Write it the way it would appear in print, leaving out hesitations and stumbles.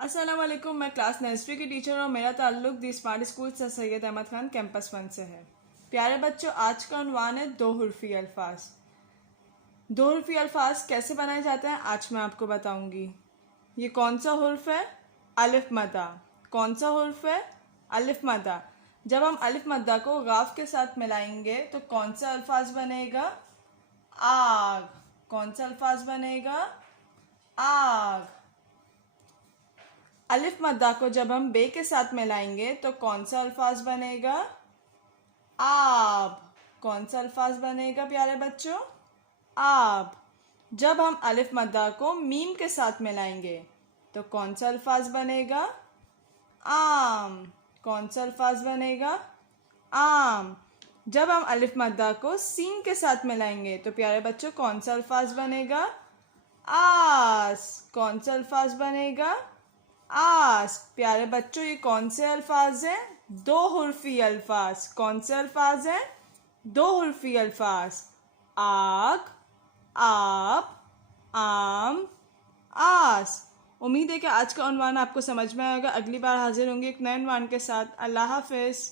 अस्सलाम वालेकुम। मैं क्लास नर्सरी की टीचर और मेरा ताल्लुक the smart school Sir Syed Ahmad Khan campus 1 से है। प्यारे बच्चों, आज का उन्वान है दो हुर्फी अल्फाज। दो हुर्फी अल्फाज कैसे बनाए जाते हैं आज मैं आपको बताऊंगी। ये कौन सा हुर्फ है? अलिफ मद्दा। कौन सा हुर्फ है? अलिफ मद्दा। जब हम अलिफ मद्दा को गाफ के साथ मिलाएंगे तो कौन सा अल्फाज बनेगा? आग। कौन सा अल्फाज बनेगा? आग। अलिफ मद्दा को जब हम बे के साथ मिलाएंगे तो कौन सा अल्फाज बनेगा? आब। कौन सा अल्फाज बनेगा प्यारे बच्चों? आब। जब हम अलिफ मद्दा को मीम के साथ मिलाएंगे तो कौन सा अल्फाज बनेगा? आम। कौन सा अल्फाज बनेगा? आम। जब हम अलिफ मद्दा को सीन के साथ मिलाएंगे तो प्यारे बच्चों कौन सा अल्फाज बनेगा? आस। कौन सा अल्फाज बनेगा? आस। प्यारे बच्चों, ये कौन से अल्फाज हैं? दो हुर्फी अल्फाज। कौन से अल्फाज हैं? दो हुर्फी अल्फाज। आग, आप, आम, आस। उम्मीद है कि आज का उन्वान आपको समझ में आएगा। अगली बार हाजिर होंगे एक नए उन्वान के साथ। अल्लाह हाफिज।